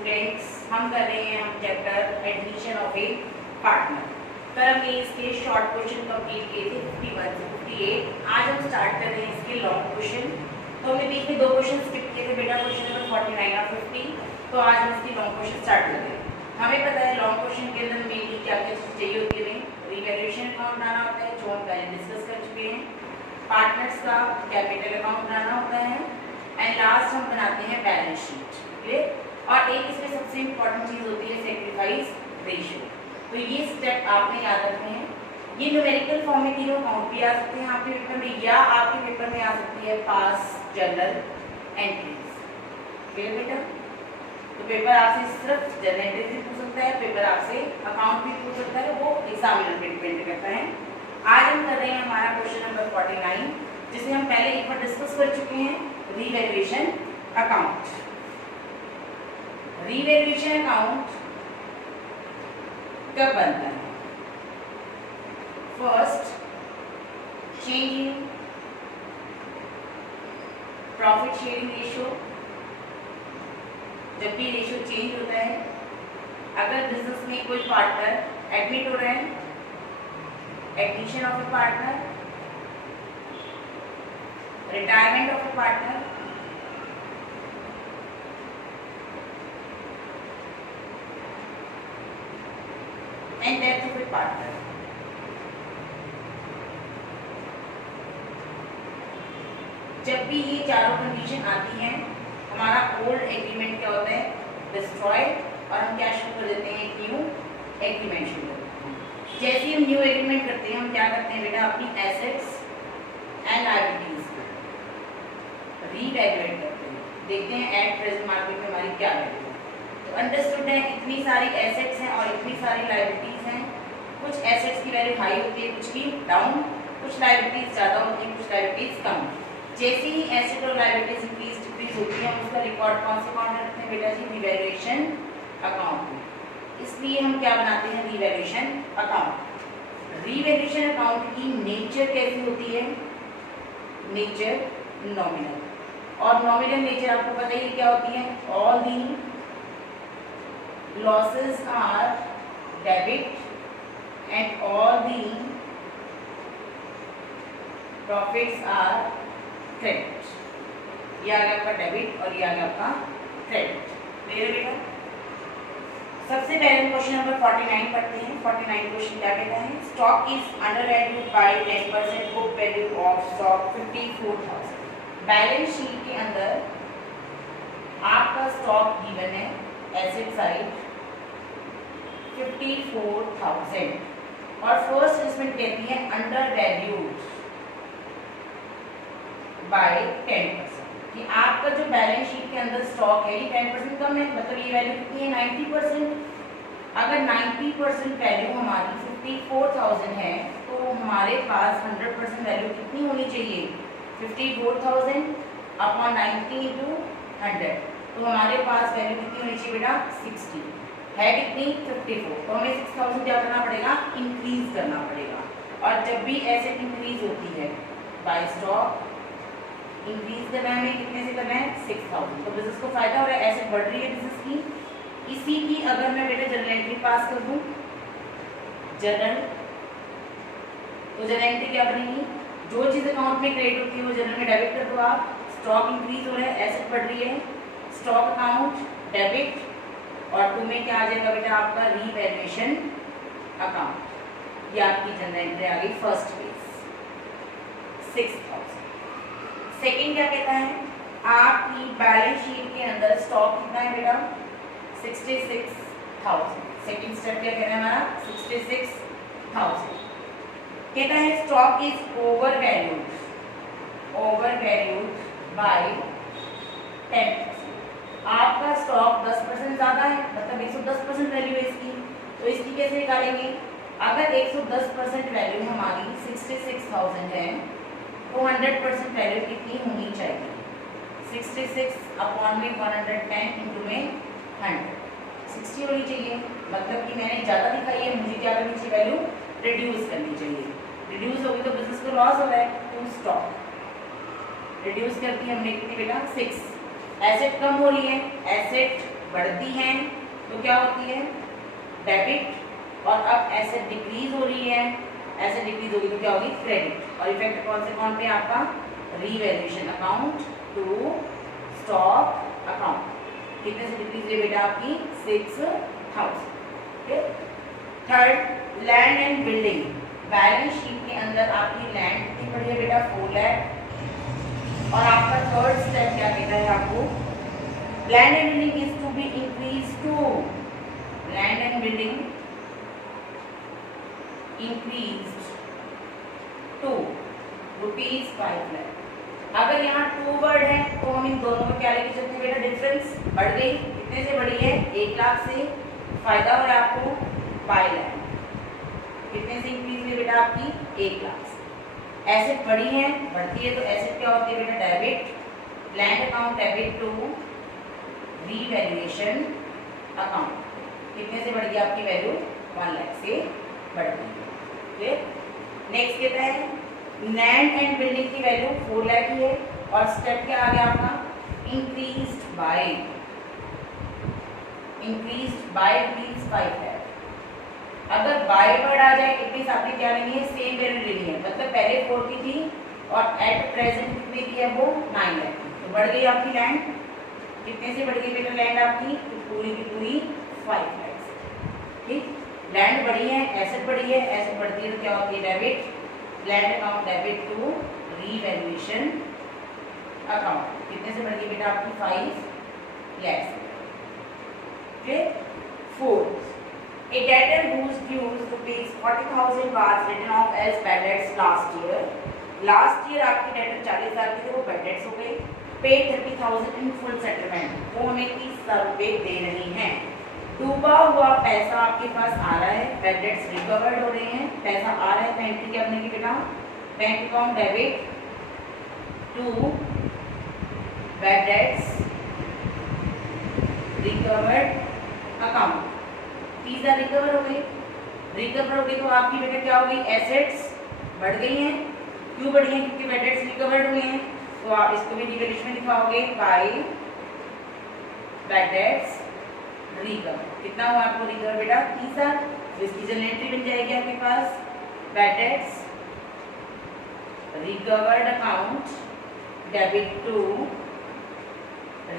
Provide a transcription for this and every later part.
Students, हम कर रहे हैं हम chapter admission of A partner. कल हमने इसके शॉर्ट क्वेश्चन कंप्लीट किए थे 51 से 58। आज हम स्टार्ट कर रहे हैं इसके लॉन्ग क्वेश्चन। तो हमने बीच में दो क्वेश्चन स्किप किए थे बेटा, क्वेश्चन नंबर 49 और 50। तो आज हम इसकी लॉन्ग क्वेश्चन स्टार्ट कर रहे हैं। हमें पता है लॉन्ग क्वेश्चन के अंदर मेनली क्या क्या चीज़ चाहिए होती है, रिवैल्यूएशन अकाउंट बनाना होता है जो हम पहले डिस्कस कर चुके हैं, पार्टनर्स का कैपिटल अकाउंट बनाना होता है, एंड लास्ट हम बनाते हैं बैलेंस शीट। क्लियर? और एक इसमें सबसे इम्पोर्टेंट चीज़ होती है सैक्रिफाइस रेशियो। तो ये स्टेप आपने याद रखने हैं। ये न्यूमेरिकल फॉर्म में तीनों अकाउंट भी आ सकते हैं आपके पेपर में, या आपके पेपर में आ सकती है पास जर्नल एंट्रीज। क्लियर बेटा? तो पेपर आपसे सिर्फ जर्नल एंट्रीज भी पूछ सकता है, पेपर आपसे अकाउंट भी पूछ सकता है, वो एग्जामिनर पे डिपेंड करता है। आज हम कर रहे हैं हमारा क्वेश्चन नंबर 49, जिसे हम पहले एक बार डिस्कस कर चुके हैं, रिवैल्यूएशन अकाउंट। रिवैल्यूएशन अकाउंट कब बनता है? First, change in profit sharing ratio. जब भी रेशियो चेंज होता है, अगर बिजनेस में कोई पार्टनर एडमिट हो रहा है, admission of A partner, retirement of A partner, and death of A partner. जब भी ये चारों कंडीशन आती हैं, हमारा ओल्ड एग्रीमेंट क्या होता है? डिस्ट्रॉय, और हम क्या शुरू कर देते हैं? एक न्यू एग्रीमेंट शुरू करते हैं। जैसे ही हम न्यू एग्रीमेंट करते हैं, हम क्या करते हैं बेटा? अपनी एसेट्स एंड लायबिलिटीज रीवैल्यूएट करते हैं, देखते हैं एट प्रेजेंट मार्केट में हमारी क्या वैल्यू है। तो अंडरस्टूड है, इतनी सारी एसेट्स हैं और इतनी सारी लायबिलिटीज हैं। कुछ एसेट्स की वैल्यू हाई होती है, कुछ की डाउन, कुछ लायबिलिटीज ज़्यादा होती है, कुछ लायबिलिटीज कम। जैसे ही एसेट और लायबिलिटीज इंक्रीज डिक्रीज होती है, हम उसका रिकॉर्ड कौन से अकाउंट में रखते हैं बेटा जी? रिवैल्यूएशन अकाउंट में। इसलिए हम क्या बनाते हैं? Revaluation account. रिवैल्यूएशन अकाउंट की नेचर कैसी होती है? Nature nominal. और नॉमिनल नेचर आपको पता ही क्या होती है? All the losses are debit and all the profits are credit. ये आ गया आपका डेबिट और ये आ गया आपका क्रेडिट। क्लियर बेटा? सबसे पहले क्वेश्चन नंबर 49 पढ़ते हैं। 49 क्वेश्चन क्या कहता है? Stock is under valued bye 10% book value of stock 54,000। Balance sheet के अंदर आपका स्टॉक गिवन है, एसेट साइड 54,000, और फर्स्ट स्टेटमेंट कहती है अंडर वैल्यूड बाय 10%। कि आपका जो बैलेंस शीट के अंदर स्टॉक है ये 10% कम है, मतलब ये वैल्यू कितनी है? 90%। अगर 90% वैल्यू हमारी 54,000 है, तो हमारे पास 100% वैल्यू कितनी होनी चाहिए? 54,000 अपॉन 90 इंटू 100। तो हमारे पास वैल्यू कितनी होनी चाहिए बेटा? 60 है। कितनी? 54। तो हमें 6,000 क्या करना पड़ेगा? इंक्रीज करना पड़ेगा। और जब भी एसेट इंक्रीज होती है बाय स्टॉक, इंक्रीज करना है हमें, कितने से करना है? 6,000। तो बिजनेस को फायदा हो रहा है, एसेट बढ़ रही है बिजनेस की। इसी की अगर मैं बेटा जर्नल एंट्री पास कर दूं, जर्नल, तो जर्नल एंट्री क्या बनेगी? जो चीज अकाउंट में क्रेडिट होती है वो जर्नल में डेबिट कर दो आप। स्टॉक इंक्रीज हो रहा है, एसेट बढ़ रही है, स्टॉक अकाउंट डेबिट, और टू में क्या आ जाएगा बेटा? आपका रिवैल्यूएशन अकाउंट। ये आपकी जर्नल एंट्री आ गई फर्स्ट पेज 6,000। सेकंड क्या कहता है? आपकी बैलेंस शीट के अंदर स्टॉक कितना है बेटा? 66,000। सेकंड स्टेप क्या कहना है हमारा? 66,000। कहता है stock is over valued bye 10%। आपका स्टॉक 10% ज्यादा है, मतलब 110% वैल्यू है इसकी। तो इसकी कैसे निकालेंगे? अगर 110% वैल्यू हमारी 66,000 है, तो 100% वैल्यू कितनी होनी चाहिए? 66 अपॉन में 110 इंटू में 100, 60 होनी चाहिए। मतलब कि मैंने ज़्यादा दिखाई है, मुझे क्या करनी चाहिए? वैल्यू रिड्यूस करनी चाहिए। रिड्यूस होगी तो बिजनेस को लॉस हो रहा है, टू स्टॉक रिड्यूस करती है हमने कितनी बेटा? 6। एसेट कम हो रही है, एसेट बढ़ती हैं तो क्या होती है डेबिट, और अब एसेट डिक्रीज हो रही है, एसेट डिक्रीज होगी तो क्या होगी क्रेडिट। और इफेक्ट कौन से अकाउंट पे आपका revaluation account to stock account. कितने से डिक्रीज हुई बेटा आपकी 6,000। Third land and building, balance sheet के अंदर आपकी लैंड कितनी पड़ी है बेटा 4 लाख। और आपका थर्ड स्टेप क्या कहता है आपको, land and building is to be increase to, land and building increase to ₹5 lakh. अगर यहाँ 2 वर्ड है तो हम इन दोनों में क्या लेके चलते हैं बेटा, डिफरेंस बढ़ गई, कितने से बढ़ी है 1 लाख से, फायदा हो रहा है आपको 5 लाख। कितने से इंक्रीज हुई बेटा आपकी 1 लाख से। एसेट बढ़ी है, बढ़ती है तो एसेट क्या होती है बेटा debit, land account debit to revaluation account. कितने से बढ़ गई आपकी वैल्यू 1 लाख से बढ़ गई। नेक्स्ट कहता है लैंड एंड बिल्डिंग की वैल्यू 4 लाख की है, और स्टेप क्या आ गया आपका इंक्रीज्ड बाय ₹5 लाख। अगर बाय वर्ड आ जाए इट मींस आपने क्या लेनी है सेम वैल्यू लेनी है, मतलब पहले 4 की थी और एट प्रेजेंट कितनी की है वो 9 लाख की, तो बढ़ गई आपकी लैंड। कितने से बढ़ गई बेटा लैंड आपकी, तो पूरी की पूरी 5 लाख से। ठीक, लैंड बढ़ी है, एसेट बढ़ी है, एसेट बढ़ती है तो क्या होती है debit, land account debit to revaluation account. कितने से बढ़ गई बेटा आपकी 5 lakh. Fourth, a debtor whose dues ₹40,000 was written off as bad debts last year. Last year आपकी डेटर 40,000 के थे, वो बैड डेट्स हो गए। पे 30,000 इन फुल सेटलमेंट, वो हमें 30,000 रुपये दे रही हैं। डूबा हुआ पैसा आपके पास आ रहा है, बैड डेट्स रिकवर्ड हो रहे हैं, पैसा आ रहा है तो एंट्री क्या बनेगी बेटा, bank account debit to bad debts recovered account. 30,000 recover हो गई, रिकवर हो गई तो आपकी बेटा क्या हो गई, एसेट्स बढ़ गई हैं। क्यों बढ़ी हैं, क्योंकि बैड डेट्स रिकवर्ड हुए हैं, तो आप इसको भी रिवैल्यूएशन में दिखाओगे बाय बैड डेट्स रिकवर। कितना हुआ आपको रिकवर बेटा 30,000, तो इसकी जनरल एंट्री बन जाएगी आपके पास bad debts recovered account debit to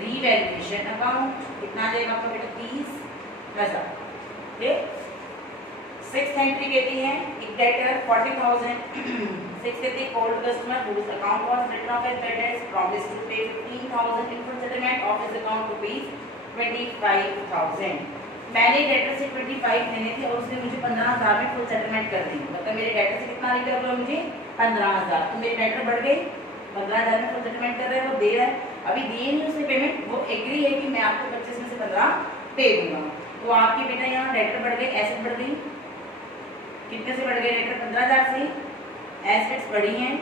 revaluation account. कितना आ जाएगा आपका बेटा 30,000। ठीक, सिक्स्थ एंट्री कहती है एक डेटर 40,000 सिक्स कहती है cold customer whose account was written off as bad debts promised to pay 15,000 in full settlement of his account ₹25,000। मैंने डेटर से 25 लेने थे और उसने मुझे 15,000 में फुल सेटलमेंट कर दी, मतलब मेरे डेटर से कितना रिकवर हुआ मुझे 15,000, तो मेरे डेटर बढ़ गए 15,000 में फुल सेटलमेंट कर रहे हैं, वो दे रहा है, अभी दिए नहीं उसने पेमेंट, वो एग्री है कि मैं आपको 25 में से 15 पे दूंगा। तो आपकी बेटा यहाँ डेटर बढ़ गए, एसेट बढ़ गई, कितने से बढ़ गए डेटर 15,000 से, एसेट्स बढ़ी हैं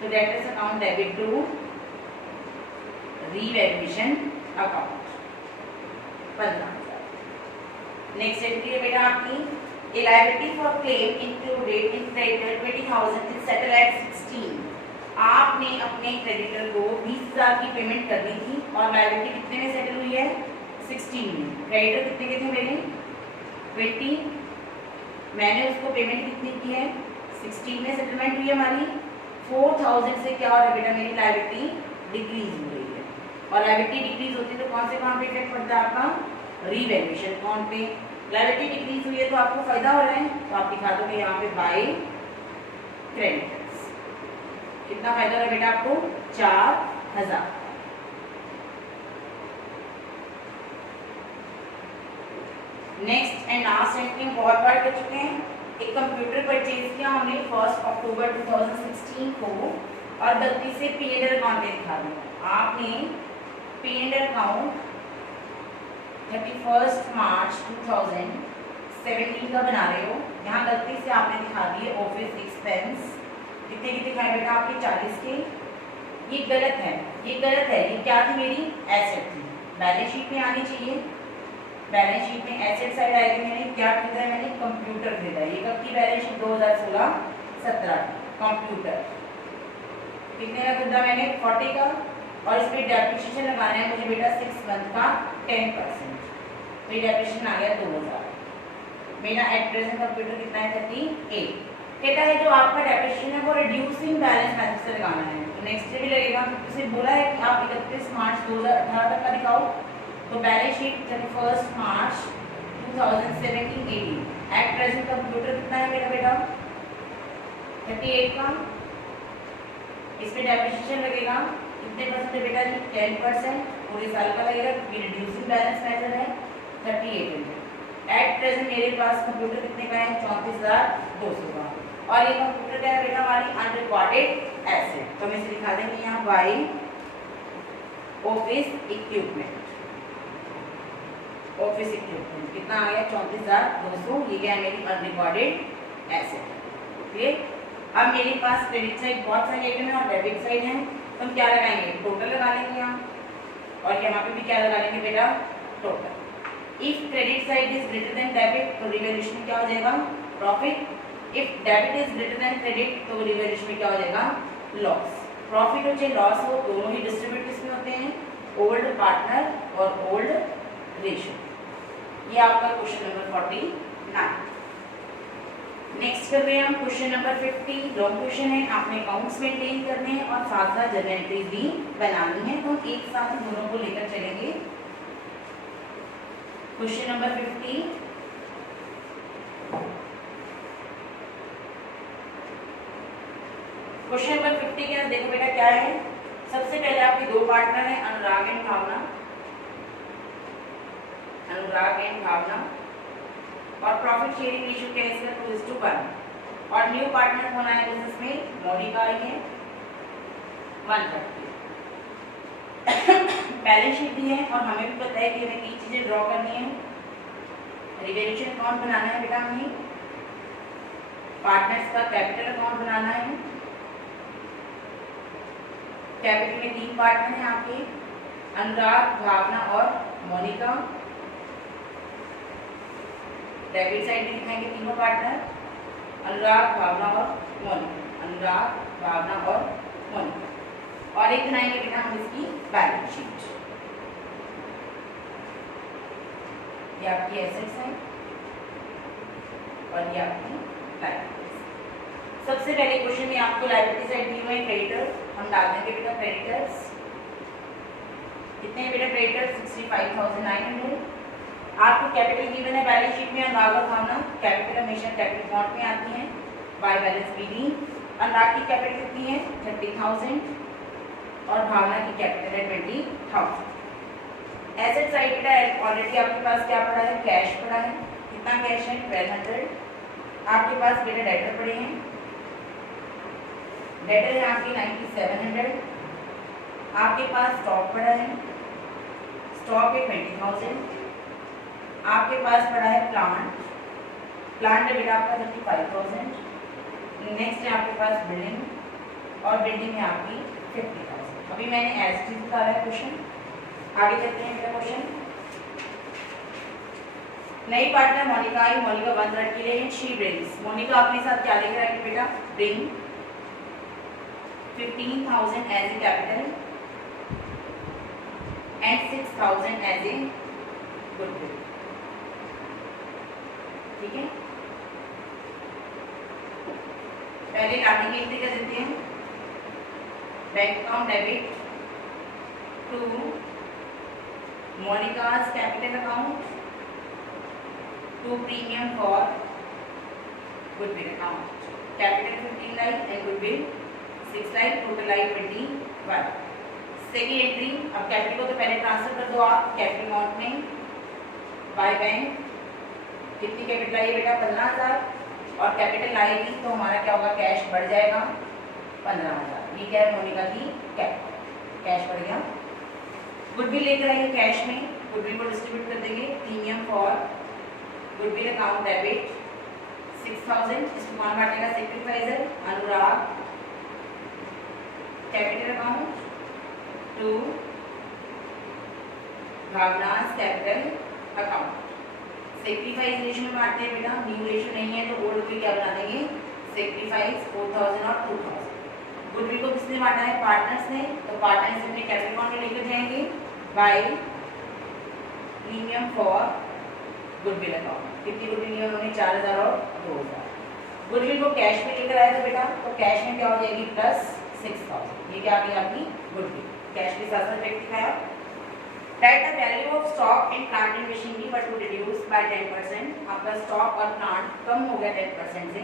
तो debtors account debit to revaluation account 15,000। Next entry है बेटा आपकी a liability for claim included in creditor 20,000 is settle at 16। आपने अपने क्रेडिटर को 20,000 की पेमेंट कर दी थी और लायबिलिटी कितने में सेटल हुई है 16 में। क्रेडिटर कितने के थे मेरे 20, मैंने उसको पेमेंट कितनी की है 16 में सेटलमेंट हुई हमारी। 4,000 से क्या हो रहा है बेटा मेरी लायबिलिटी डिक्रीज हो रही है, और लायबिलिटी डिक्रीज होती है तो कौन से अकाउंट पे इफेक्ट पड़ता है आपका रीवैल्यूएशन अकाउंट पे। लायबिलिटी डिक्रीज हुई है तो आपको फायदा हो रहा है, तो आप दिखा दोगे यहाँ पे बाय क्रेडिटर्स। कितना फायदा हो रहा है बेटा आपको 4,000। नेक्स्ट एंड लास्ट एंट्री बहुत बार कर चुके हैं। एक कंप्यूटर परचेज किया हमने 1 अक्टूबर 2016 को और गलती से P&L अकाउंट में दिखा दिया। आपने P&L अकाउंट 31 मार्च 2017 का बना रहे हो, यहाँ गलती से आपने दिखा दिए ऑफिस एक्सपेंस कितने की दिखाए बेटा आपके 40 के। ये गलत है, ये गलत है। ये क्या थी मेरी एसेट थी, बैलेंस शीट में आनी चाहिए। बैलेंस शीट में एसेट साइड आएगी, मैंने क्या खरीदा है मैंने कंप्यूटर खरीदा। ये कब की बैलेंस शीट 2016-17 कंप्यूटर। कितने का खरीदा मैंने 40 का, और इस पर डेप्रिसिएशन लगाना है मुझे बेटा 6 मंथ का 10%। तो ये डेप्रिसिएशन आ गया 2000। मेरा एट प्रेजेंट कंप्यूटर कितना है 38। कहता है जो आपका डेप्रिसिएशन है वो रिड्यूसिंग बैलेंस मेथड से लगाना है। तो नेक्स्ट डे भी लगेगा, उसे बोला है कि आप 31 मार्च 2018 तक का दिखाओ। तो balance sheet 31 March 2017-18 at present computer कितना है मेरा बेटा 38 का। इस पे डेप्रिसिएशन लगेगा कितने परसेंट बेटा जी 10%, पूरे साल का लगेगा क्योंकि रिड्यूसिंग बैलेंस मेथड है 3800। एट प्रेजेंट मेरे पास कंप्यूटर कितने का है 34,200 का। और ये कंप्यूटर क्या है बेटा हमारी अनरिकॉर्डेड एसेट। तो हम इसे लिखा देंगे यहाँ by office equipment. Office equipment कितना आ गया 34,200। ये क्या है मेरी अनरिकॉर्डेड एसेट। क्लियर। अब मेरे पास क्रेडिट साइड बहुत सारे आइटम है और डेबिट साइड है, तो हम क्या लगाएंगे टोटल लगा लेंगे यहाँ, और यहाँ पे भी क्या लगा लेंगे बेटा total. If credit side is greater than debit तो रिवैल्यूएशन क्या हो जाएगा profit. If debit is greater than credit तो रिवैल्यूएशन में क्या हो जाएगा लॉस। प्रॉफिट हो चाहे लॉस हो दोनों ही डिस्ट्रीब्यूट किसमें होते हैं ओल्ड पार्टनर और ओल्ड रेशियो। ये आपका क्वेश्चन नंबर 49। नेक्स्ट कर रहे हैं हम क्वेश्चन नंबर 50। लॉन्ग क्वेश्चन है, आपने अकाउंट्स मेंटेन करने हैं और साथ साथ जर्नल एंट्रीज भी बनानी है, तो हम एक साथ दोनों को लेकर चलेंगे। Question number 50। क्वेश्चन नंबर 50 के अंदर देखो बेटा क्या है। सबसे पहले आपके दो पार्टनर हैं अनुराग एंड भावना, अनुराग एंड भावना, और प्रॉफिट शेयरिंग रेशियो क्या है इसका 2:1। और न्यू पार्टनर कौन आया बिजनेस में मोनिका आई है 130। बैलेंस शीट दी है और हमें भी पता है कि हमें तीन चीजें ड्रॉ करनी है। रिवैल्यूएशन अकाउंट बनाना है बेटा हमें, पार्टनर्स का कैपिटल अकाउंट बनाना है। कैपिटल में तीन पार्टनर हैं आपके अनुराग भावना और मोनिका। डेबिट साइड में दिखाएंगे तीनों पार्टनर अनुराग भावना और मोनिका, अनुराग भावना और मोनिका। और एक बनाएंगे बेटा हम इसकी बैलेंस शीट। ये आपकी एसेट्स है और ये आपकी लायबिलिटीज। सबसे पहले क्वेश्चन में आपको लायबिलिटी साइड दी हुई है क्रेडिटर, हम डाल देंगे बेटा क्रेडिटर्स। कितने हैं बेटा क्रेडिटर 65,900। आपको कैपिटल गिवन है बैलेंस शीट में अनुराग और भावना, कैपिटल हमेशा कैपिटल अकाउंट में आती है बाय बैलेंस बीडी। अनुराग की कैपिटल कितनी है 30,000 और भावना की कैपिटल है 20,000। एसेट साइड बेटा ऑलरेडी आपके पास क्या पड़ा है कैश पड़ा है। कितना कैश है 1200। आपके पास बेटा डेटर पड़े हैं, डेटर है आपकी 9700। आपके पास स्टॉक पड़ा है, स्टॉक है 20,000। आपके पास पड़ा है प्लांट, प्लांट है बेटा आपका 35,000। नेक्स्ट है आपके पास बिल्डिंग और बिल्डिंग है आपकी 50,000। अभी मैंने एज टी बता रहा है क्वेश्चन, आगे चलते हैं बेटा क्वेश्चन। नई पार्टनर मोनिका आई, मोनिका 130 ले हैं, शी ब्रिंग्स। मोनिका अपने साथ क्या लेकर आएगी बेटा bring 15,000 as a capital and 6,000 as a goodwill. ठीक है, पहले स्टार्टिंग एंट्री कर देते हैं। Bank account debit to Monika's capital account to premium for goodwill account. Capital 15 lakh and goodwill 6 lakh, total lakh 21। Second entry, अब कैपिटल को तो पहले ट्रांसफर कर दो आप कैपिटल अकाउंट में बाय बैंक। कितनी कैपिटल आई है बेटा 15,000 और कैपिटल लाएगी तो हमारा क्या होगा कैश बढ़ जाएगा 15,000। ये क्या है मोनिका की कैश बढ़ गया। गुडविल लेकर आइए कैश में, गुडविल को डिस्ट्रीब्यूट कर देंगे। Premium for goodwill account debit 6,000। इसको कौन बांटेगा sacrificer Anurag. Capital account to Bhavna's capital account. Sacrifice ratio में बांटते हैं बेटा, न्यू रेशियो नहीं है तो ओल्ड पे क्या बना देंगे सेक्रीफाइस 4,000 और 2,000। गुडविल को किसने बांटा है पार्टनर्स ने, तो पार्टनर्स अपने कैपिटल अकाउंट में लेकर जाएंगे by premium for goodwill account. कितनी गुडविल ली उन्होंने? 4000 और 2000। गुडविल को कैश में लेकर आया था बेटा, तो कैश में क्या हो जाएगी? प्लस 6000। ये क्या आ गई आपकी गुडविल, कैश के साथ साथ इफेक्ट दिखाया। That the value of stock in plant and machinery were to reduce by 10%. आपका स्टॉक और प्लांट कम हो गया 10% से,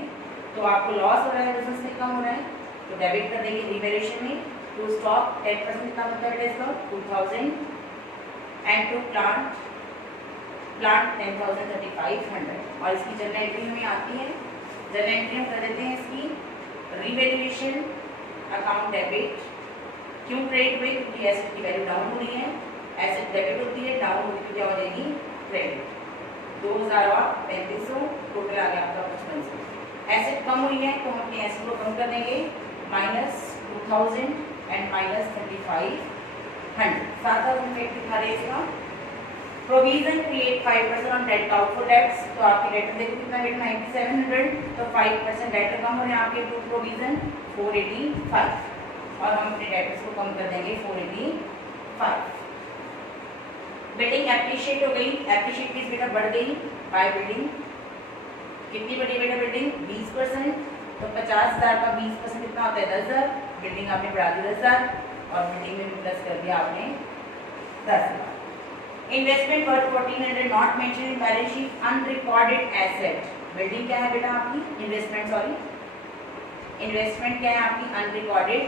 तो आपको लॉस हो रहा है, बिजनेस में कम हो रहा है, तो डेबिट कर देंगे रिवैल्यूएशन में। टू स्टॉक 10% का मतलब है इसका 2000 एंड टू प्लांट 10,000 3500। और इसकी जनरल एंट्री हमें आती है, जनरल एंट्री हम कर देते हैं इसकी रिवैल्यूएशन अकाउंट डेबिट। क्यों क्रेडिट हुई? क्योंकि एसेट की वैल्यू डाउन हो रही है, एसेट डेबिट होती है, डाउन होती है क्या हो जाएगी? क्रेडिट। 2000 और 3500 टोटल आ गया आपका 5500। एसेट कम हुई है तो हम अपने एसेट को कम कर देंगे, माइनस 2000 एंड माइनस 3500। साथ साथ हम इफेक्ट दिखा रहे हैं इसका। Provision create 5% on debt doubtful debts, तो आपके डेटर देखो कितना बेटा 9700, तो 5% डेटर कम हो रहे हैं आपके प्रोविजन 485, और हम अपने डेटर्स को कम कर देंगे 485। बिल्डिंग एप्रिशिएट हो गई, एप्रिशिएट फीस बेटा बढ़ गई बाय बिल्डिंग। कितनी बढ़ी बेटा बिल्डिंग? 20%, तो 50,000 का 20% कितना होता है? 10,000। बिल्डिंग आपने बढ़ा दी 10,000, और बिल्डिंग में भी प्लस कर दिया आपने 10,000। Investment worth 1400 not mention in balance sheet unrecorded asset. Building क्या है बेटा आपकी? इन्वेस्टमेंट, सॉरी इन्वेस्टमेंट क्या है आपकी? Unrecorded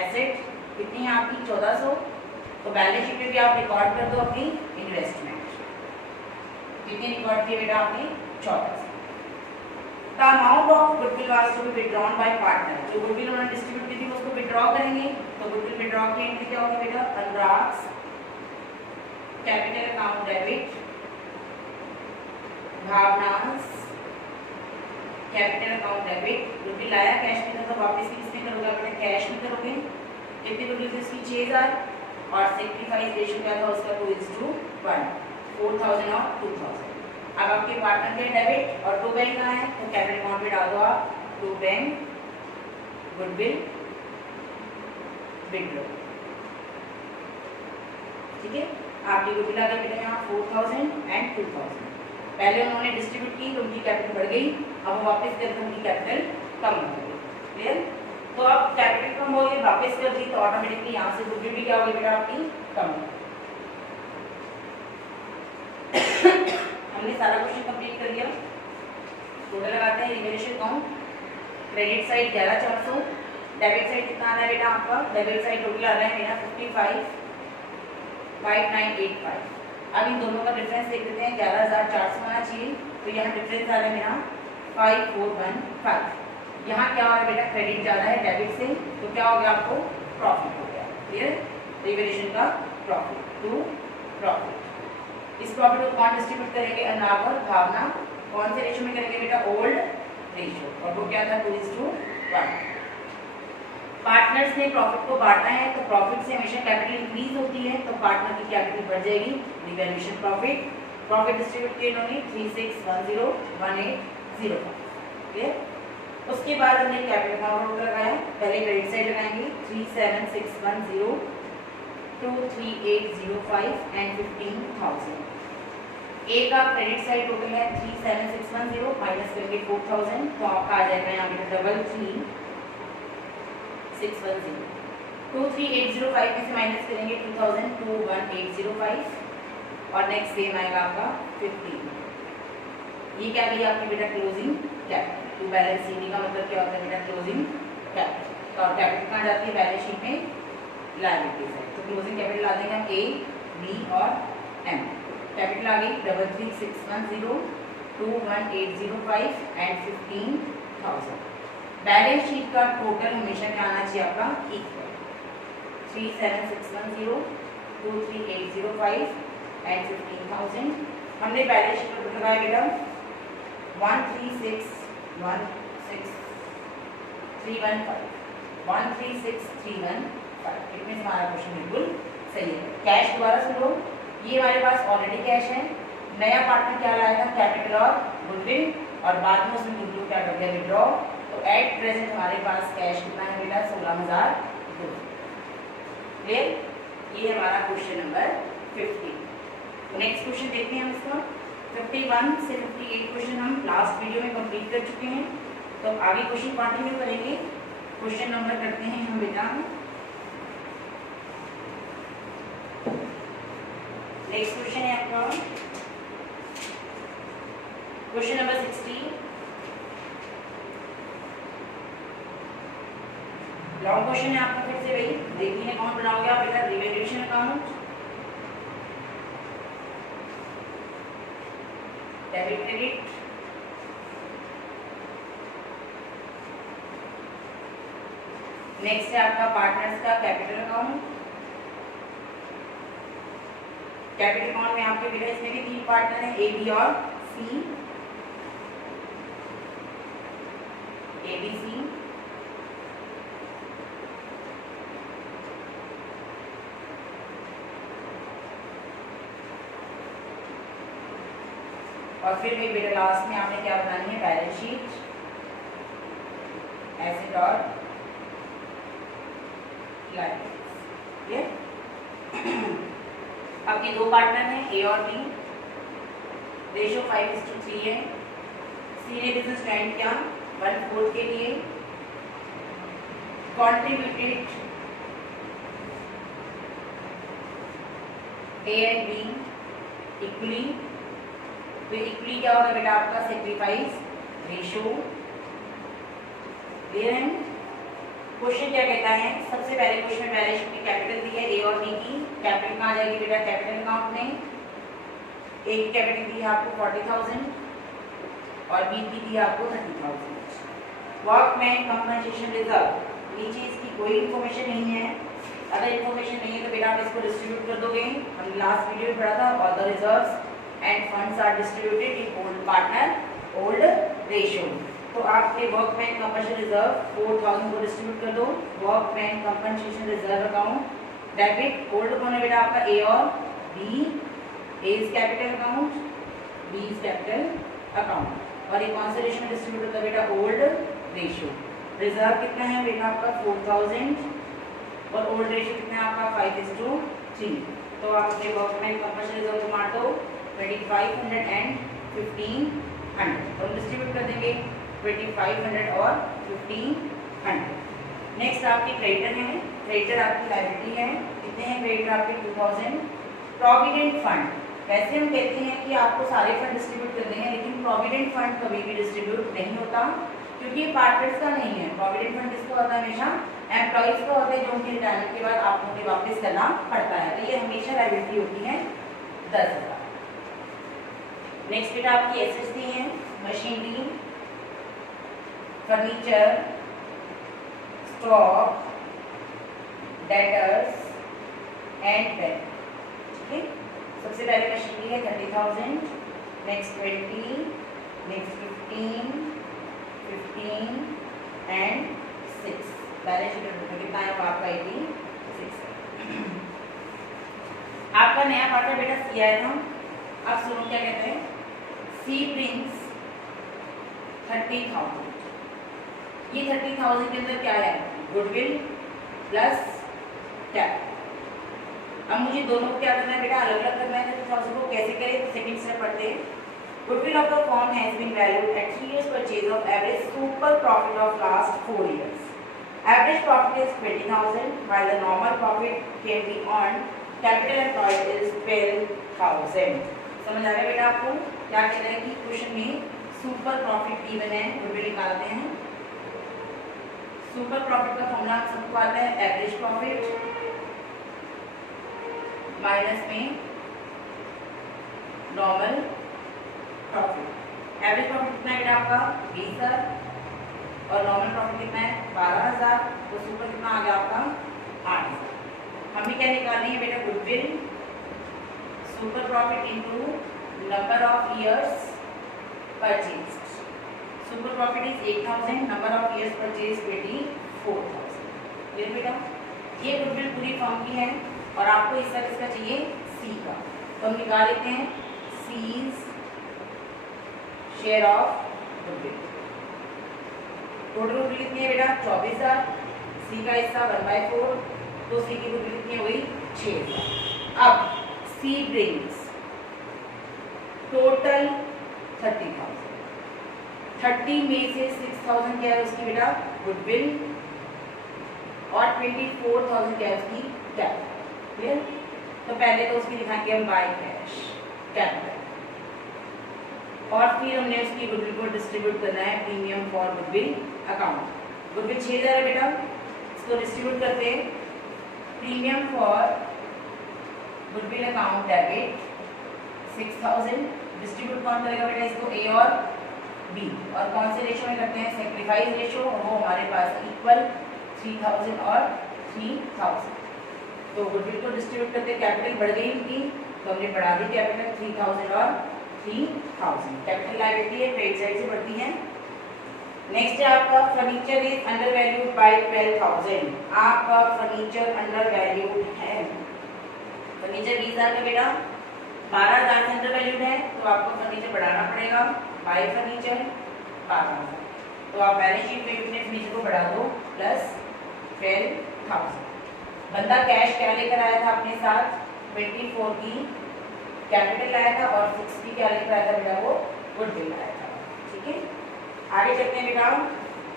asset. कितनी है आपकी? 1400, तो बैलेंस शीट में भी आप रिकॉर्ड कर दो अपनी इन्वेस्टमेंट। कितनी रिकॉर्ड की बेटा आपने? 1400। The amount of goodwill was to be withdrawn by partner. जो गुडविल उन्होंने डिस्ट्रीब्यूट की थी उसको विथड्रॉ करेंगे, तो गुडविल विथड्रॉ की एंट्री क्या होगी बेटा? Anurag's capital account debit, Bhavna's capital account debit. Goodwill आया कैश में तो वापस किसमें करोगे बेटा? कैश में करोगे। कितनी गुडविल थी उसकी? 6000, और सेक्रीफाइस रेशियो क्या था उसका? 2:1, 4000 और 2000। अब आपके पार्टनर के डेबिट और टू बैंक कहाँ है, तो कैपिटल अकाउंट में डाल दो आप टू बैंक गुडविल विड्रॉ। ठीक है, आपकी गुडविल आ गई बेटा यहाँ 4000 एंड 2000। पहले उन्होंने डिस्ट्रीब्यूट की तो उनकी कैपिटल बढ़ गई, अब वो वापस करके उनकी कैपिटल कम हो गई। क्लियर? तो अब कैपिटल कम हो गई, वापस कर दी, तो ऑटोमेटिकली यहाँ से गुडविल भी क्या होगी बेटा आपकी? कम हो। हमने सारा क्वेश्चन कंप्लीट कर लिया। टोटल लगाते हैं revaluation account. Credit side 11400, debit side कितना आ रहा है बेटा आपका? डेबिट साइड टोटल आ रहा है मेरा 55,5985। अब इन दोनों का डिफरेंस देख लेते हैं। 11,400 आना चाहिए, तो यहाँ डिफरेंस आ रहा है मेरा 5415। यहाँ क्या हो रहा है बेटा? क्रेडिट जा रहा है डेबिट से, तो क्या हो गया आपको? प्रॉफिट हो गया। क्लियर? रिवैल्यूएशन का प्रॉफिट टू प्रॉफिट। इस प्रॉफिट को कौन डिस्ट्रीब्यूट करेंगे? अनुराग और भावना। कौन से रेशियो में करेंगे बेटा? ओल्ड रेशियो, और वो क्या था? 2:1। पार्टनर्स ने प्रॉफिट को बांटना है, तो प्रॉफिट से हमेशा कैपिटल इंक्रीज होती है, तो पार्टनर की कैपिटल बढ़ जाएगी। रिवैल्यूएशन प्रॉफिट, प्रॉफिट डिस्ट्रीब्यूट किए इन्होंने 36101805। क्लियर? उसके बाद हमने कैपिटल अकाउंट लगाया। पहले क्रेडिट साइड लगाएंगे 37,610 23,805 एंड 15,000। ए का क्रेडिट साइड टोटल है 37,610 माइनस करेंगे 4,000, तो आपका आ जाएगा यहाँ पे 33,610। 23,805 में से माइनस करेंगे 2,000, 21,805, और नेक्स्ट सेम आएगा आपका 15। ये क्या गई आपकी बेटा? Closing capital. To balance CD का मतलब क्या होता है बेटा? Closing capital. तो कैपिटल कहाँ जाती है? बैलेंस शीट में लायबिलिटी साइड। तो क्लोजिंग कैपिटल ला देंगे हम ए, बी और एम। कैपिटल आ गई 33,610 21,805 एंड 15,000। बैलेंस शीट का टोटल हमेशा क्या आना चाहिए आपका? Equal 37,610 23,805 and 15,000। हमने बैलेंस शीट टोटल लगाया बेटा 136,315। इतने से हमारा क्वेश्चन बिल्कुल सही है। कैश दोबारा सुन लो, ये हमारे पास ऑलरेडी कैश है। नया पार्टनर क्या लाया था? कैपिटल और गुडविल, और बाद में उसमें गुडविल क्या कर दिया? विड्रॉ। तो एट प्रेजेंट हमारे पास कैश कितना है बेटा? 16,200। क्लियर? ये हमारा क्वेश्चन नंबर 15। नेक्स्ट क्वेश्चन देखते हैं हम इसका। 51 से 58 क्वेश्चन हम लास्ट वीडियो में कंप्लीट कर चुके हैं। तो आगे क्वेश्चन कंटिन्यू करेंगे। क्वेश्चन नंबर करते हैं हम बेटा, नेक्स्ट क्वेश्चन है आपका क्वेश्चन नंबर 60। लॉन्ग क्वेश्चन है आपका, फिर से भाई देखिए अकाउंट बनाओगे आप बेटा, revaluation account, debit credit, next है आपका पार्टनर्स का कैपिटल अकाउंट। कैपिटल अकाउंट में आपके बेटा इसमें भी 3 पार्टनर हैं, ए बी और सी, ए बी सी। और फिर भी बेटा लास्ट में आपने क्या बनानी है, बैलेंस शीट, एसेट और लायबिलिटीज। आपके 2 पार्टनर हैं, ए और बी, रेशो 5:3 है। सी ने बिजनेस ज्वाइन किया 1/4 के लिए, contributed A and be equally. तो इक्वली क्या होगा बेटा आपका, सेक्रीफाइस रेशो। क्लियर है? क्वेश्चन क्या कहता है, सबसे पहले क्वेश्चन में बैलेंस शीट में कैपिटल दी है ए और बी की। कैपिटल कहाँ जाएगी बेटा, कैपिटल अकाउंट में। ए की कैपिटल दी है आपको 40,000 और बी की दी है आपको 30,000। वर्कमैन कंपनसेशन रिजर्व, नीचे इसकी कोई इन्फॉर्मेशन नहीं है। अगर इन्फॉर्मेशन नहीं है तो बेटा आप इसको डिस्ट्रीब्यूट कर दोगे। हम लास्ट वीडियो में पढ़ा था, all the reserves and funds are distributed in old partner old ratio. तो आपके वर्कमैन कंपनसेशन रिजर्व 4,000 को डिस्ट्रीब्यूट कर दो। Workman compensation reserve account debit, old कौन है बेटा आपका, ए और B. A is capital account, B is capital account. और ये कौन से रेशियो में डिस्ट्रीब्यूट होता है बेटा, ओल्ड रेशियो। रिजर्व कितना है बेटा आपका 4,000 और ओल्ड रेशियो कितना है आपका 5:3। तो आप अपने वर्कमैन कंपनसेशन रिजर्व को मार दो 2500 एंड 1500, तो हम डिस्ट्रीब्यूट कर देंगे 2500 और 1500। नेक्स्ट आपके क्रेडिटर हैं, क्रेडिटर आपकी लायबिलिटी है। कितने हैं क्रेडिटर आपके 2000। प्रोविडेंट फंड, वैसे हम कहते हैं कि आपको सारे फंड डिस्ट्रीब्यूट कर देंगे, लेकिन प्रोविडेंट फंड कभी भी डिस्ट्रीब्यूट नहीं होता क्योंकि ये पार्टनर्स का नहीं है। प्रोविडेंट फंड किसका होता है, हमेशा एम्प्लॉइज का होता है, जो उनकी रिटायरमेंट के बाद आपको उन्हें वापस करना पड़ता है। तो ये हमेशा लायबिलिटी होती है 10,000। नेक्स्ट बेटा आपकी एसेट्स दी हैं, machinery, furniture, stock, debtors and bank. ठीक है, सबसे पहले मशीनरी है 30,000, next 20, next 15 and 6। Balance sheet में कितना है आपका 86। आपका नया पार्टनर बेटा सी आया था। अब सुनो क्या कहते हैं, सी ब्रिंग्स 30,000। ये 30,000 के अंदर क्या है, गुडविल प्लस कैपिटल। अब मुझे दोनों को क्या करना है बेटा, अलग अलग करना है। 30,000 को कैसे करें, तो सेकंड स्टेप पढ़ते हैं। Goodwill of the firm has been valued at 3 years purchase of average super profit of last 4 years. Average profit is 20,000 while the normal profit can be earned. Capital employed is 12,000. समझ आ गया बेटा आपको? क्या कह रहे हैं कि क्वेश्चन में सुपर प्रॉफिट गिवन है, गुडविल निकालते हैं। सुपर प्रॉफिट का फॉर्मूला सबको आता है, एवरेज प्रॉफिट माइनस में नॉर्मल प्रॉफिट। एवरेज प्रॉफिट कितना है बेटा आपका 20,000 और नॉर्मल प्रॉफिट कितना है 12,000। तो सुपर कितना आ गया आपका 8,000। हमें क्या निकालनी है बेटा, goodwill super profit into number of years purchase. Super profit is 8,000, number of years purchase 24,000। Clear बेटा? ये गुडविल पूरी फर्म की है और आपको हिस्सा किसका चाहिए, सी का। तो हम निकाल लेते हैं C's share of goodwill. Total goodwill कितनी है बेटा 24,000, सी का हिस्सा 1/4, तो सी की गुडविल कितनी हो गई 6,000। अब सी ब्रिंग्स टोटल 30,000। 30 में से 6,000 क्या है उसकी बेटा गुडविल और 24,000 क्या है उसकी कैपिटल। क्लियर? तो पहले तो उसकी दिखाएंगे हम बाय कैश कैपिटल, और फिर हमने उसकी गुडविल को डिस्ट्रीब्यूट करना है premium for goodwill account. Goodwill 6,000 है बेटा, इसको डिस्ट्रीब्यूट करते हैं। Premium for goodwill account debit 6,000, distribute कौन करेगा बेटा इसको, ए और बी, और कौन से रेशो में करते हैं, सेक्रीफाइस रेशो, और वो हमारे पास इक्वल 3,000 और 3,000। तो गुडविल को डिस्ट्रीब्यूट करते कैपिटल बढ़ गई उनकी, तो हमने बढ़ा दी कैपिटल 3,000 और 3,000। कैपिटल लायबिलिटी है, क्रेडिट साइड से बढ़ती है। नेक्स्ट है आपका furniture is under valued bye 12,000। आपका फर्नीचर अंडर वैल्यूड है, फर्नीचर 20,000 का बेटा 12,000 से अंडर वैल्यूड है, तो आपको फर्नीचर बढ़ाना पड़ेगा बाय फर्नीचर 12,000। तो आप बैलेंस शीट में अपने फर्नीचर को बढ़ा दो प्लस 12,000। बंदा कैश क्या लेकर आया था अपने साथ, 24 की कैपिटल लाया था और 60 क्या लेकर आया था बेटा, वो गुडविल लाया था। ठीक है, आगे चलते हैं बेटा।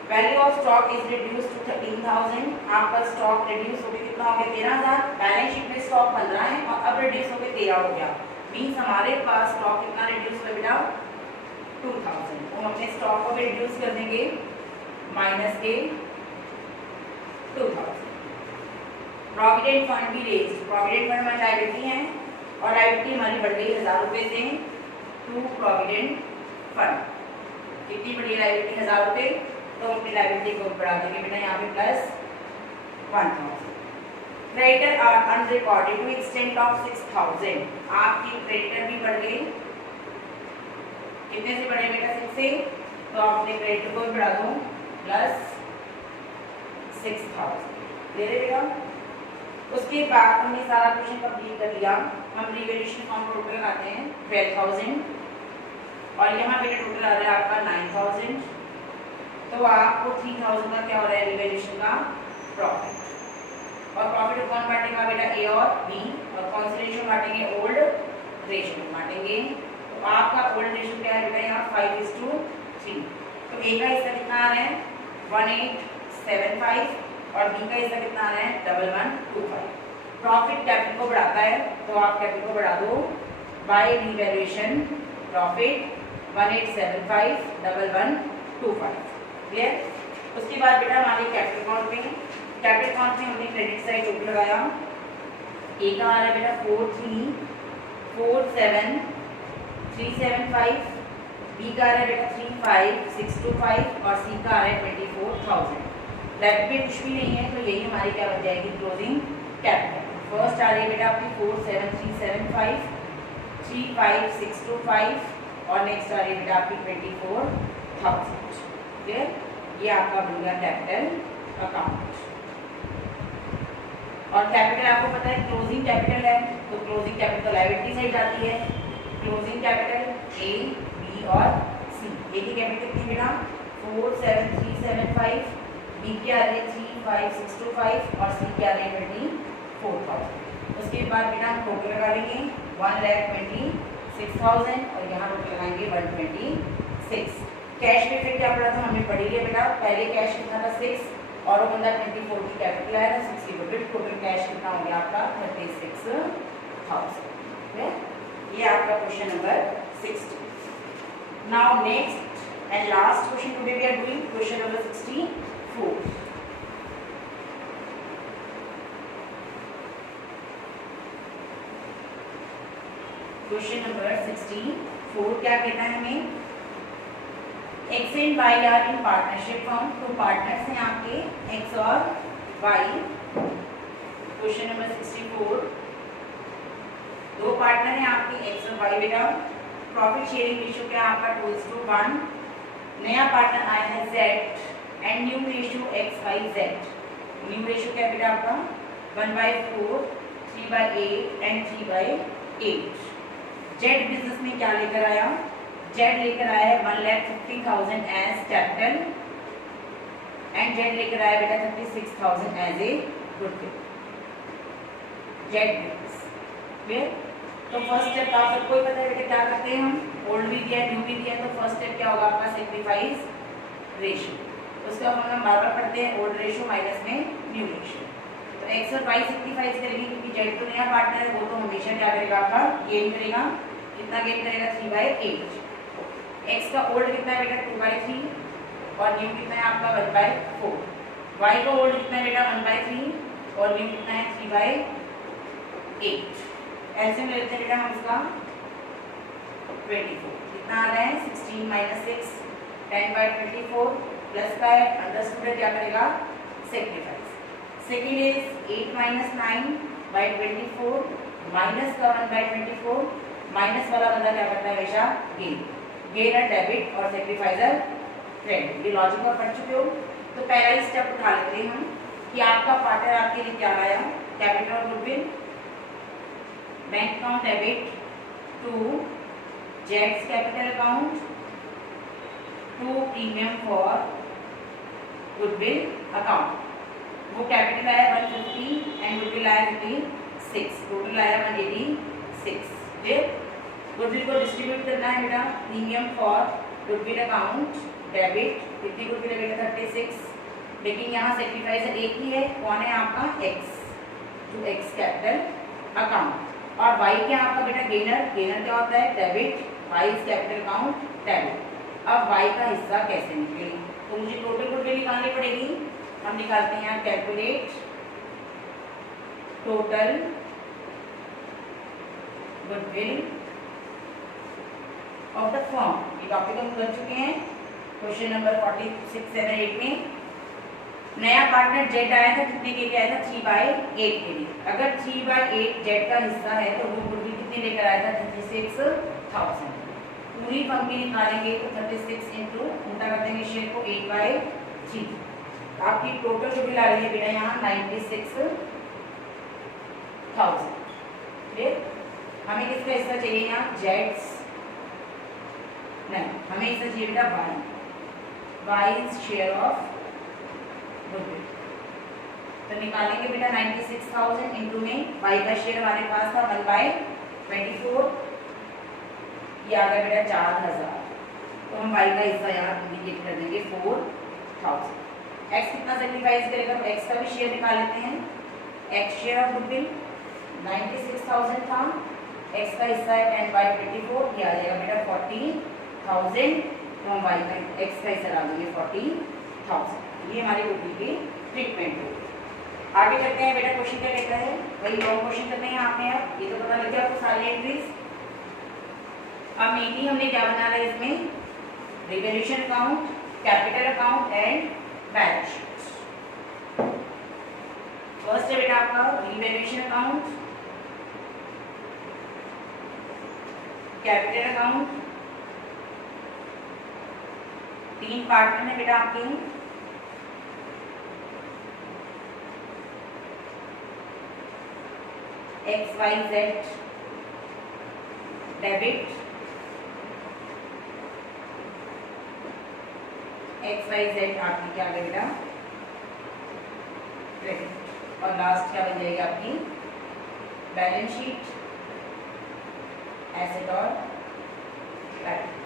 Value of stock is reduce to 13,000। आपका स्टॉक रिड्यूस हो गया, कितना हो गया 13,000। बैलेंस शीट में स्टॉक 15 है और अब रिड्यूस हो गया 13 हो गया, मीन्स हमारे पास स्टॉक कितना रिड्यूस हुआ बेटा 2,000। तो हम अपने स्टॉक को भी रिड्यूस कर देंगे माइनस के 2,000। प्रोविडेंट फंड भी रेज, प्रोविडेंट फंड हमारी लायबिलिटी है और लायबिलिटी हमारी बढ़ गई 1,000 रुपए से टू प्रोविडेंट फंड। कितनी बढ़ी लायबिलिटी 1,000 रुपए, तो अपनी लायबिलिटी को बढ़ा देंगे बेटा यहाँ पे plus 1,000। Creditor are unrecorded to extent of 6,000। आपकी क्रेडिटर भी बढ़ गई, कितने से बढ़े बेटा 6 से, तो आप अपने क्रेडिटर को भी बढ़ा दो प्लस 6,000। ले रहे बेटा। उसके बाद हमने सारा क्वेश्चन कंप्लीट कर लिया। हम रिवैल्यूएशन फॉर्म टोटल लगाते हैं 12,000 और यहाँ पे टोटल आ रहा है आपका 9,000। तो आपको 3,000 का क्या हो रहा है रिवैल्यूएशन का प्रॉफिट, और प्रॉफिट कौन बांटेगा बेटा, ए और बी, और कौन से रेशियो बांटेंगे, ओल्ड रेशियो बांटेंगे। तो आपका ओल्ड रेशियो क्या है बेटा यहाँ 5:3। तो ए का हिस्सा कितना आ रहा है 1875 और बी का हिस्सा कितना आ रहा है 1125। प्रॉफिट कैपिटल को बढ़ाता है, तो आप कैपिटल को बढ़ा दो बाय रिवैल्यूएशन प्रॉफिट 1875 1125। क्लियर। उसके बाद बेटा हमारे कैपिटल अकाउंट में, कैपिटल अकाउंट में हमने क्रेडिट साइड टोटल लगाया। ए का आ रहा है बेटा 43,47,375, बी का आ रहा है बेटा 35,625 और सी का आ रहा है 24,000। डेबिट में कुछ भी नहीं है, तो यही हमारी क्या बन जाएगी क्लोजिंग कैपिटल। फर्स्ट आ रही है बेटा आपकी 47,375, 35,625 और नेक्स्ट आ रही है बेटा आपकी 24,000। क्लियर। ये आपका बन गया कैपिटल अकाउंट। और कैपिटल आपको पता है क्लोजिंग कैपिटल है, तो क्लोजिंग कैपिटल लायबिलिटी साइड जाती है। क्लोजिंग कैपिटल ए बी और सी। ए की कैपिटल कितनी बेटा 47,375, बी की आ रही है 35,625 और सी की आ रही है 24,000। उसके बाद बेटा हम टोटल लगा लेंगे 1,26,000 और यहाँ टोटल लगाएंगे 126। कैश में फिर क्या पड़ा था हमने पढ़ी लिया बेटा, पहले कैश कितना था 6 और वो बंदा 24 की कैपिटल आया था 6 की गुडविल, टोटल कैश कितना हो गया आपका 36,000। ये आपका question number 60। Now next and last question today we are doing question number 64। Question number 64 क्या कहता है हमें, X and Y are in partnership form. तो पार्टनर्स हैं आपके एक्स और वाई। क्वेश्चन नंबर 64, दो पार्टनर हैं आपके एक्स और वाई बेटा। प्रॉफिट शेयरिंग रेशियो क्या है आपका 2:1। नया पार्टनर आया है Z and new ratio x by Z. New ratio क्या बेटा आपका 1/4, 3/8 एंड 3/8। जेड बिजनेस में क्या लेकर आया, जेड लेकर आया है 1,50,000 एज कैपिटल एंड जेड लेकर आया बेटा 36,000 as a goodwill. Z business clear. तो फर्स्ट स्टेप आप सबको ही पता है बेटा क्या करते हैं हम, ओल्ड भी दिया न्यू भी दिया, तो फर्स्ट स्टेप क्या होगा आपका सिंप्लीफाइज रेशियो, उसका हम बार बार पढ़ते हैं ओल्ड रेशियो माइनस में न्यू रेशियो। तो एक्स और वाई सिंप्लीफाइज करेंगे क्योंकि जेड तो नया पार्टनर है, वो तो हमेशा क्या करेगा आपका गेन करेगा, कितना गेन करेगा 3/8। एक्स का ओल्ड कितना है बेटा 2/3 और न्यू कितना है आपका 1/4। वाई का ओल्ड कितना है बेटा 1/3 और न्यू कितना है 3/8। एलसीएम लेते हैं बेटा हम इसका 24, कितना आ रहा है 16 - 6 10/24 प्लस का अंडरस्टूड क्या करेगा सेक्रीफाइस। सेकंड इज 8 - 9/24 माइनस का 1/24, माइनस वाला बंदा क्या करता है हमेशा गेन, गेनर डेबिट और सेक्रीफाइजर क्रेडिट। ये लॉजिक आप पढ़ चुके हो। तो पहला ही स्टेप उठा लेते हैं हम कि आपका पार्टनर आपके लिए क्या लाया, कैपिटल और goodwill, bank account debit to जेड्स capital account to premium for goodwill account. वो कैपिटल आया 150 एंड गुडविल आया 56, टोटल आया 186। फिर गुडविल को डिस्ट्रीब्यूट करना है बेटा, premium for goodwill account debit, कितनी गुडविल है बेटा 36, लेकिन यहाँ सेक्रीफाइजर एक ही है, कौन है आपका X, to X capital account. और वाई क्या आपका बेटा गेनर, गेनर क्या होता है debit, Y is capital account debit. अब वाई का हिस्सा कैसे निकले, तो मुझे टोटल गुडविल निकालनी पड़ेगी। हम निकालते हैं यहाँ calculate total goodwill of the firm. ये टॉपिक हम कर चुके हैं क्वेश्चन नंबर 46, 7, 8 में। नया पार्टनर जेड आया था, कितने के लिए आया था 3/8 के लिए। अगर 3/8 जेड का हिस्सा है तो वो गुडविल कितने लेकर आया था 36,000। पूरी फर्म की निकालेंगे तो 36 इंटू उल्टा कर देंगे शेयर को 8/3। आपकी टोटल गुडविल आ रही है बेटा यहाँ 96,000। फिर हमें किसका हिस्सा चाहिए यहाँ जेड्स, नहीं हमें हिस्सा चाहिए बेटा वाई शेयर ऑफ गुडविल। तो निकालेंगे बेटा 96,000 इंटू में वाई का शेयर हमारे पास था 1/24, ये आ गया बेटा 4,000। तो हम वाई का हिस्सा यहाँ इंडिकेट कर देंगे 4,000। एक्स कितना सेक्रीफाइस करेगा, तो एक्स का भी शेयर निकाल लेते हैं। एक्स शेयर ऑफ गुडविल 96,000 था, एक्स का हिस्सा है 10/24, ये आ जाएगा बेटा 40,000। तो हम वाई का एक्स का हिस्सा डाल देंगे 40,000। ये हमारी गुडविल की ट्रीटमेंट होगी। आगे चलते हैं बेटा, क्वेश्चन क्या कहता है, वही लॉन्ग क्वेश्चन करते हैं आपने। अब ये तो पता लग गया आपको सारी एंट्रीज। अब मेनली हमने क्या बनाना है इसमें, revaluation account, capital account and balance sheet. First है बेटा आपका revaluation account, capital account. 3 partner है बेटा आपके, XYZ डेबिट, XYZ आपकी क्या बेटा क्रेडिट, और लास्ट क्या बन जाएगी आपकी बैलेंस शीट, एसेट और लायबिलिटी।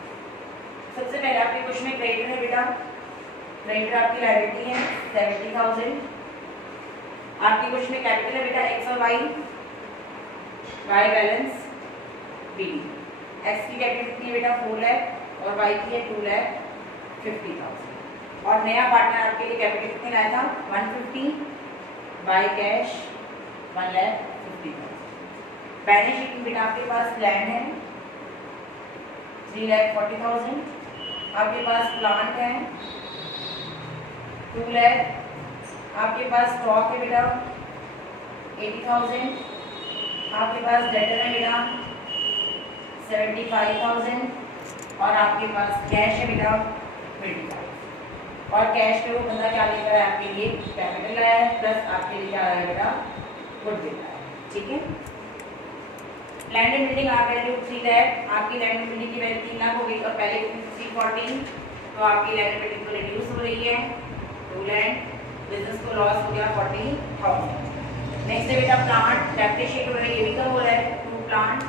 सबसे पहले आपके क्वेश्चन में क्रेडिटर है बेटा, क्रेडिटर आपकी लायबिलिटी है 70,000। आपके क्वेश्चन में कैपिटल है बेटा एक्स और Y, Y balance B. X की कैपिटल कितनी है बेटा 4 लाख और वाई की है 2,50,000। और नया पार्टनर आपके लिए कैपिटल कितने लाया था 150, बाय कैश 1,50,000। बैलेंस शीट में बेटा आपके पास लैंड है 3,40,000, आपके पास प्लांट है 2 लाख, आपके पास स्टॉक है बेटा 80,000, आपके पास डेटर है बेटा 75,000 और आपके पास कैश है बेटा 25,000। और कैश पे वो बंदा क्या लेकर आया आपके लिए कैपिटल आया है, प्लस आपके लिए क्या आया बेटा गुडविल आया है। ठीक है, लैंड एंड बिल्डिंग आप वैल्यू 3 लाख, आपकी लैंड एंड बिल्डिंग की वैल्यू 3 लाख हो गई और पहले 340, तो आपकी लैंड एंड बिल्डिंग तो रिड्यूस हो रही है 2 लैंड, बिजनेस को लॉस हो गया 40,000। नेक्स्ट है बेटा प्लांट, डेप्रिशिएट हो रहा है, ये भी कम हो रहा है 2 प्लांट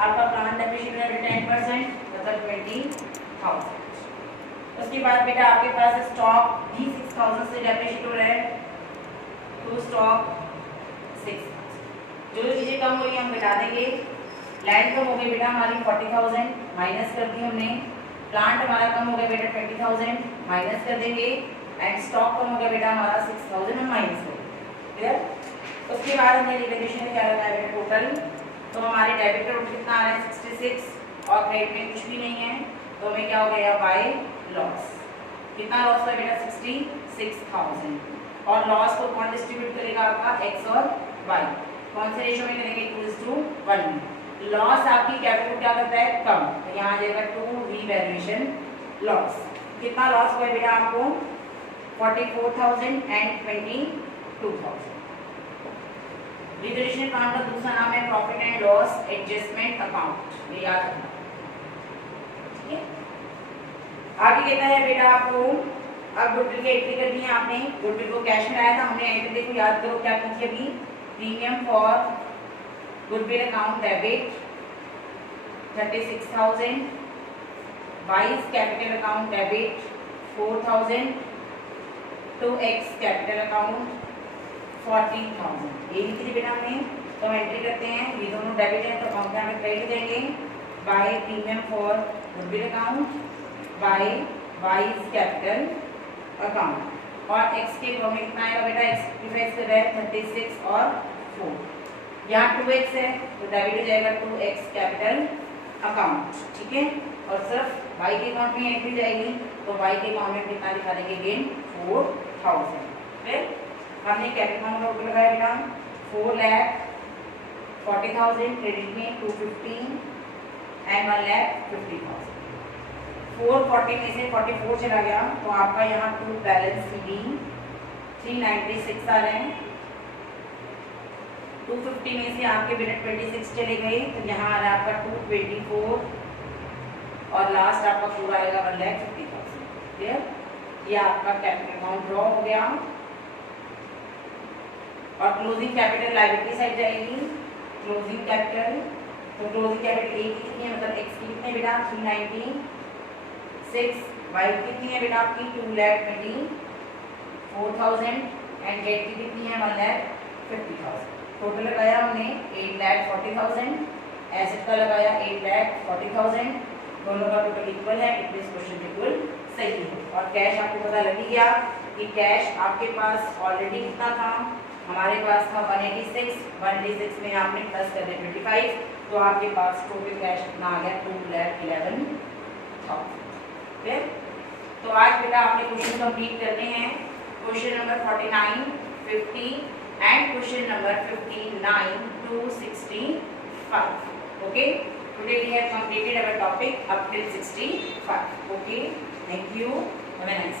आपका प्लांट डेप्रिसिएशन 10%, मतलब 20,000। उसके बाद बेटा आपके पास स्टॉक भी 6,000 से डेप्रिशिएट हो रहा है, तो स्टॉक 6,000। जो चीजें कम हुई हम बता देंगे। लैंड कम हो गई बेटा हमारी 40,000, माइनस कर दी हमने। प्लांट हमारा कम हो गया बेटा 20,000, माइनस कर देंगे। एंड स्टॉक कम हो गया बेटा हमारा 6,000, हम माइनस करेंगे। क्लियर। उसके बाद हमने रिवैल्यूएशन में क्या लगाया बेटा टोटल, तो हमारे डेबिट का टोटल कितना आ रहा है 66 और क्रेडिट में कुछ भी नहीं है, तो हमें क्या हो गया बाय लॉस। कितना लॉस हुआ बेटा 66,000। और लॉस को कौन डिस्ट्रीब्यूट करेगा आपका एक्स और वाई, कौन से रेशियो में करेंगे 2:1 में। लॉस आपकी कैपिटल क्या करता है कम, तो यहाँ आ जाएगा 2 रीवैल्यूएशन लॉस। कितना लॉस हुआ बेटा आपको 44,000 एंड 22,000। रिवैल्यूएशन अकाउंट का दूसरा नाम है profit and loss adjustment account, ये याद रखना। ठीक है, आगे कहता है बेटा आपको अब गुडविल की एंट्री करनी है आपने। गुडविल को कैश में आया था हमने, एंट्री देखो याद करो क्या की थी अभी, premium for goodwill account debit 36,000, Y's capital account debit 4,000, to X capital account 40,000। ये लिखी थी बेटा हमने, तो हम एंट्री करते हैं। ये दोनों डेबिट है तो अकाउंट में हमें क्रेडिट देंगे by premium for goodwill account by Y's capital account. और एक्स के फॉर्म में कितना आएगा बेटा, एक्स डिफाइस कर रहा है 36 और 4, यहाँ 2x है तो डेबिट हो जाएगा 2x कैपिटल अकाउंट। ठीक है, और सिर्फ y के अकाउंट में एंट्री जाएगी, तो y के अकाउंट में कितना दिखा देंगे गेन 4,000। फिर हमने कैपिटल अकाउंट का लगाया बेटा 4,40,000, क्रेडिट में 250 एंड 1,50,000। 440 में से 44 चला गया, तो आपका यहाँ टू बैलेंस भी 396 आ रहे हैं। 250 में से आपके बेटा 26 चले गए, तो यहाँ आ रहा है आपका 224 और लास्ट आपका पूरा आएगा 1,50,000। क्लियर, ये आपका कैपिटल अकाउंट ड्रॉ हो गया। और क्लोजिंग कैपिटल लायबिलिटी साइड जाएगी। क्लोजिंग कैपिटल, तो क्लोजिंग कैपिटल ए की कितनी है, मतलब एक्स की कितने बेटा 396, वाई की कितनी है बेटा आपकी 2,24,000 एंड जेड की कितनी है 1,50,000। टोटल लगाया हमने 8,40,000, एसेट का लगाया 8,40,000, दोनों का टोटल इक्वल है, इट मींस क्वेश्चन बिल्कुल सही है। और कैश आपको पता लग ही गया कि कैश आपके पास ऑलरेडी कितना था, हमारे पास था 186 में आपने प्लस कर दिया 25, तो आपके पास टोटल कैश कितना आ गया 2,11,000। फिर तो आज बेटा आपने क्वेश्चन कंप्लीट करने हैं, question number 49, 50 and question number 59 to 65. Okay, today we have completed our topic up till 65. Okay, thank you. Have a nice day.